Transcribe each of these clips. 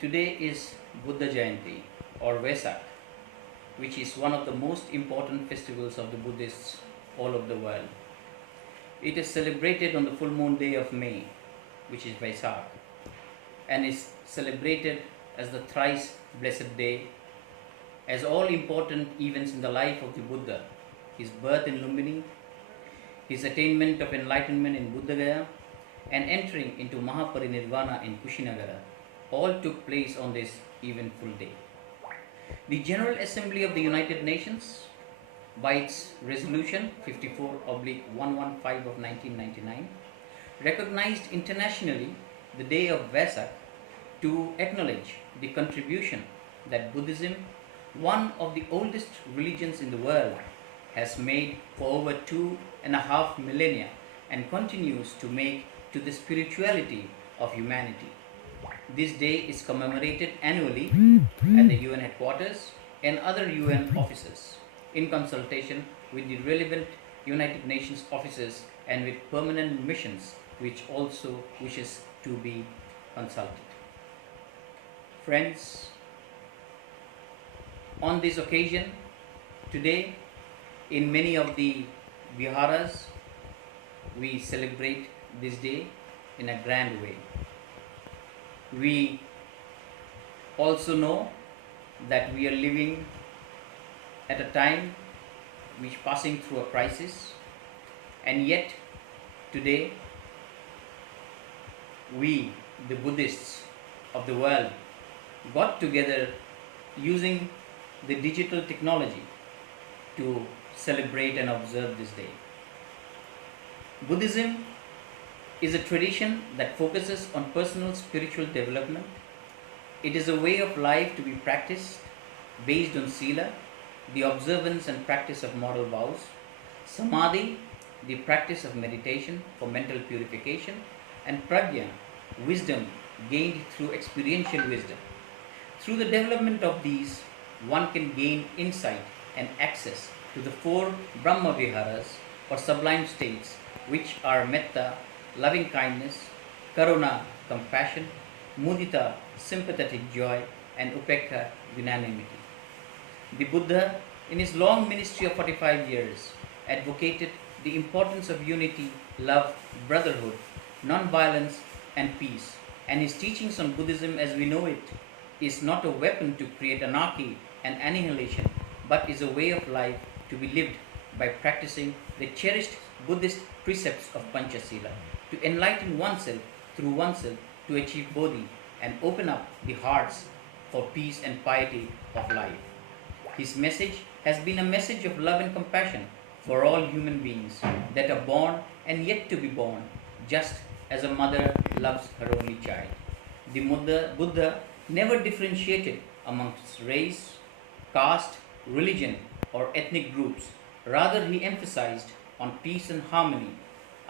Today is Buddha Jayanti or Vesak, which is one of the most important festivals of the Buddhists all over the world. It is celebrated on the full moon day of May, which is Vesak, and is celebrated as the thrice blessed day, as all important events in the life of the Buddha, his birth in Lumbini, his attainment of enlightenment in Buddha Gaya, and entering into Mahaparinirvana in Kushinagara, all took place on this eventful day. The General Assembly of the United Nations, by its resolution 54/115 of 1999, recognized internationally the day of Vesak to acknowledge the contribution that Buddhism, one of the oldest religions in the world, has made for over 2.5 millennia and continues to make to the spirituality of humanity. This day is commemorated annually at the UN headquarters and other UN offices in consultation with the relevant United Nations offices and with permanent missions which also wishes to be consulted. Friends, on this occasion, today, in many of the viharas, we celebrate this day in a grand way. We also know that we are living at a time which is passing through a crisis, and yet today we, the Buddhists of the world, got together using the digital technology to celebrate and observe this day. Buddhism is a tradition that focuses on personal spiritual development. It is a way of life to be practiced based on sila, the observance and practice of moral vows, samadhi, the practice of meditation for mental purification, and prajna, wisdom gained through experiential wisdom. Through the development of these, one can gain insight and access to the four Brahma Viharas or sublime states, which are metta, loving kindness, karuna, compassion, mudita, sympathetic joy, and upekkha, unanimity. The Buddha, in his long ministry of 45 years, advocated the importance of unity, love, brotherhood, non-violence, and peace. And his teachings on Buddhism as we know it is not a weapon to create anarchy and annihilation, but is a way of life to be lived by practicing the cherished Buddhist precepts of Panchasila, to enlighten oneself through oneself to achieve Bodhi and open up the hearts for peace and piety of life. His message has been a message of love and compassion for all human beings that are born and yet to be born, just as a mother loves her only child. The Buddha never differentiated amongst race, caste, religion, or ethnic groups. Rather, he emphasized on peace and harmony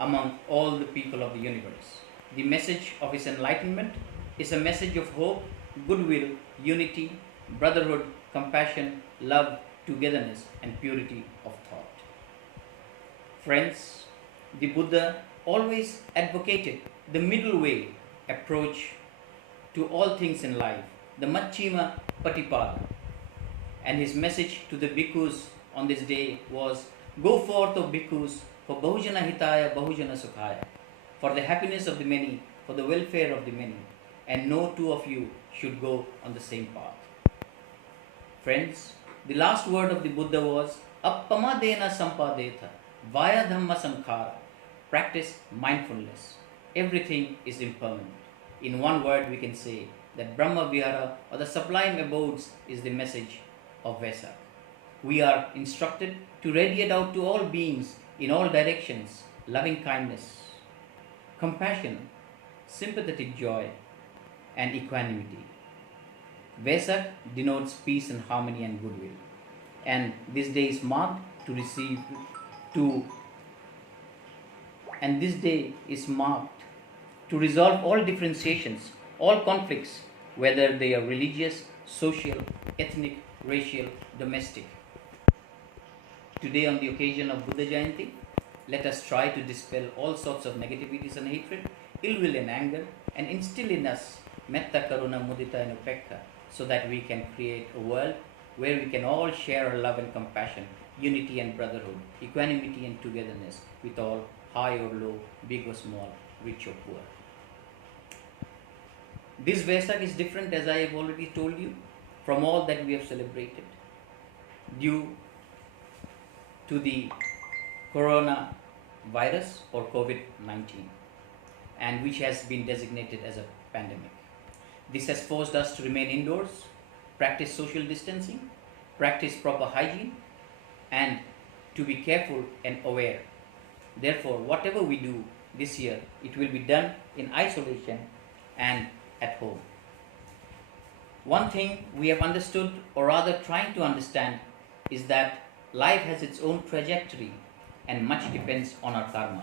among all the people of the universe. The message of his enlightenment is a message of hope, goodwill, unity, brotherhood, compassion, love, togetherness, and purity of thought. Friends, the Buddha always advocated the middle way approach to all things in life, the Majjhima Bodhipala. And his message to the bhikkhus on this day was, "Go forth, O bhikkhus, for Bahujana Hitaya, Bahujana Sukhaya, for the happiness of the many, for the welfare of the many, and no two of you should go on the same path." Friends, the last word of the Buddha was, "Appamadena sampadetha, vaya dhamma sankhara." Practice mindfulness. Everything is impermanent. In one word, we can say that Brahma Vihara or the sublime abodes is the message of Vesak. We are instructed to radiate out to all beings in all directions loving kindness, compassion, sympathetic joy, and equanimity. Vesak denotes peace and harmony and goodwill. And this day is marked to receive to and this day is marked to resolve all differentiations, all conflicts, whether they are religious, social, ethnic, racial, domestic. Today, on the occasion of Buddha Jayanti, let us try to dispel all sorts of negativities and hatred, ill will and anger, and instill in us metta, karuna, mudita, and upekka, so that we can create a world where we can all share our love and compassion, unity and brotherhood, equanimity and togetherness with all, high or low, big or small, rich or poor. This Vesak is different, as I have already told you, from all that we have celebrated due to the coronavirus or COVID-19, and which has been designated as a pandemic. This has forced us to remain indoors, practice social distancing, practice proper hygiene, and to be careful and aware. Therefore, whatever we do this year, it will be done in isolation and at home. One thing we have understood, or rather trying to understand, is that life has its own trajectory and much depends on our karma.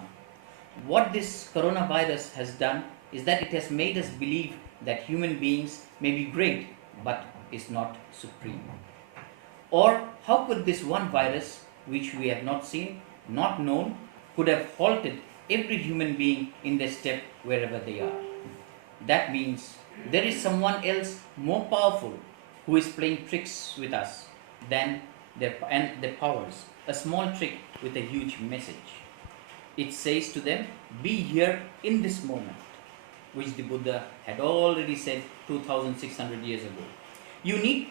What this coronavirus has done is that it has made us believe that human beings may be great but is not supreme. Or how could this one virus, which we have not seen, not known, could have halted every human being in their step wherever they are? That means there is someone else more powerful who is playing tricks with us than their powers. A small trick with a huge message. It says to them, be here in this moment, which the Buddha had already said 2600 years ago. You need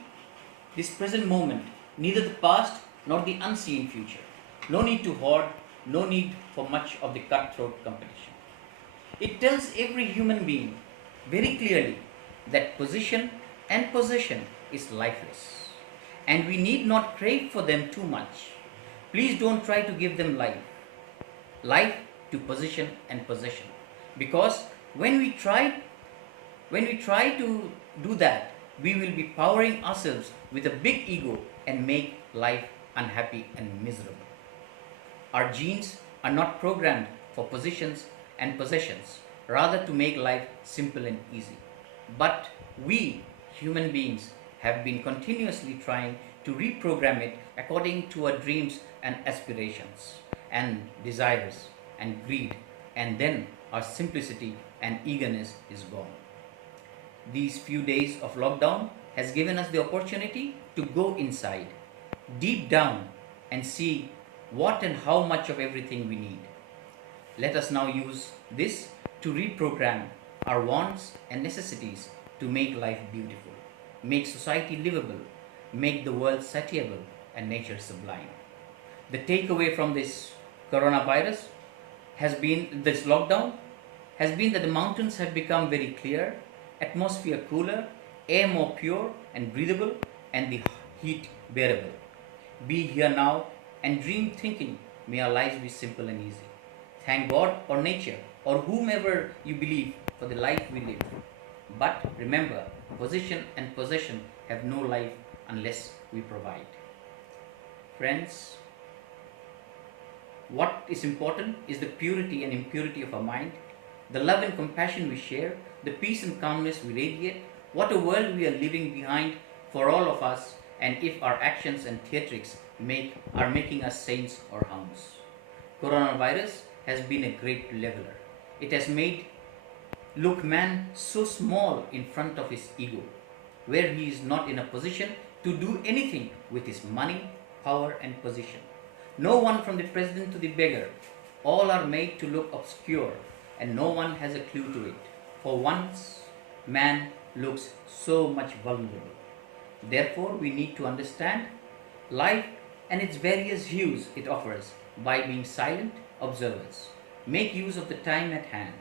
this present moment, neither the past nor the unseen future. No need to hoard, no need for much of the cutthroat competition. It tells every human being very clearly that position and possession is lifeless, and we need not crave for them too much. Please don't try to give them life to position and possession, because when we try to do that, we will be powering ourselves with a big ego and make life unhappy and miserable. Our genes are not programmed for positions and possessions, rather to make life simple and easy. But we, human beings, have been continuously trying to reprogram it according to our dreams and aspirations and desires and greed, and then our simplicity and eagerness is gone. These few days of lockdown has given us the opportunity to go inside, deep down, and see what and how much of everything we need. Let us now use this to reprogram our wants and necessities to make life beautiful, make society livable, make the world satiable and nature sublime. The takeaway from this coronavirus this lockdown has been that the mountains have become very clear, atmosphere cooler, air more pure and breathable, and the heat bearable. Be here now and dream thinking, may our lives be simple and easy. Thank God or nature or whomever you believe for the life we live. But remember, position and possession have no life unless we provide. Friends, what is important is the purity and impurity of our mind, the love and compassion we share, the peace and calmness we radiate, what a world we are leaving behind for all of us, and if our actions and theatrics are making us saints or hounds. Coronavirus has been a great leveler. It has made look man so small in front of his ego, where he is not in a position to do anything with his money, power and position. No one from the president to the beggar, all are made to look obscure, and no one has a clue to it. For once, man looks so much vulnerable. Therefore, we need to understand life and its various hues it offers by being silent observers. Make use of the time at hand.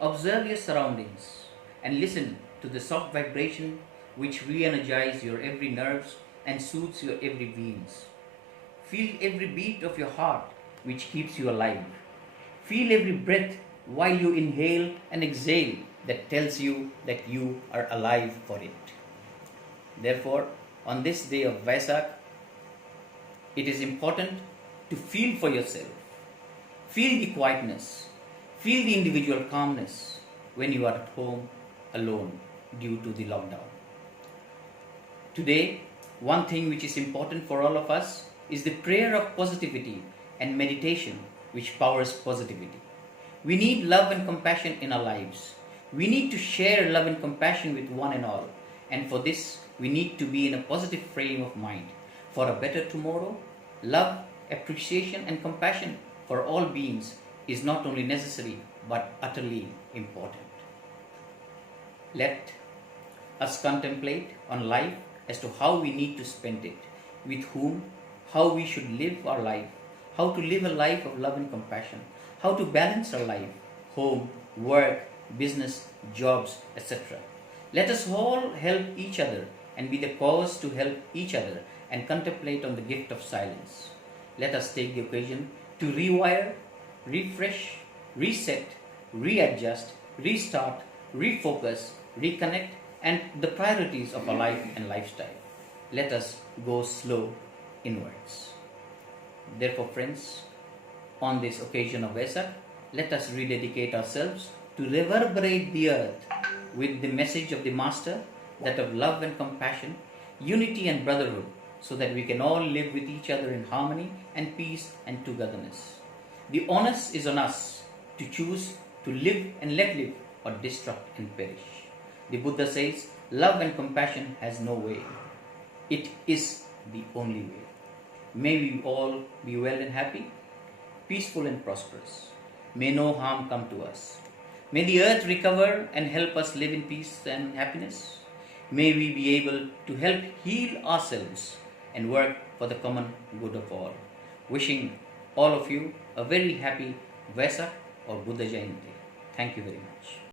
Observe your surroundings and listen to the soft vibration which re-energizes your every nerves and soothes your every veins. Feel every beat of your heart which keeps you alive. Feel every breath while you inhale and exhale that tells you that you are alive for it. Therefore, on this day of Vesak, it is important to feel for yourself. Feel the quietness. Feel the individual calmness when you are at home alone due to the lockdown. Today, one thing which is important for all of us is the prayer of positivity and meditation which powers positivity. We need love and compassion in our lives. We need to share love and compassion with one and all. And for this, we need to be in a positive frame of mind. For a better tomorrow, love, appreciation, and compassion for all beings is not only necessary but utterly important. Let us contemplate on life as to how we need to spend it, with whom, how we should live our life, how to live a life of love and compassion, how to balance our life, home, work, business, jobs, etc. Let us all help each other and be the cause to help each other and contemplate on the gift of silence. Let us take the occasion to rewire, refresh, reset, readjust, restart, refocus, reconnect, and the priorities of our life and lifestyle. Let us go slow inwards. Therefore, friends, on this occasion of Vesak, let us rededicate ourselves to reverberate the earth with the message of the Master, that of love and compassion, unity and brotherhood, so that we can all live with each other in harmony and peace and togetherness. The onus is on us to choose to live and let live, or destruct and perish. The Buddha says, love and compassion has no way. It is the only way. May we all be well and happy, peaceful and prosperous. May no harm come to us. May the earth recover and help us live in peace and happiness. May we be able to help heal ourselves and work for the common good of all. Wishing all of you a very happy Vesak or Buddha Jayanti. Thank you very much.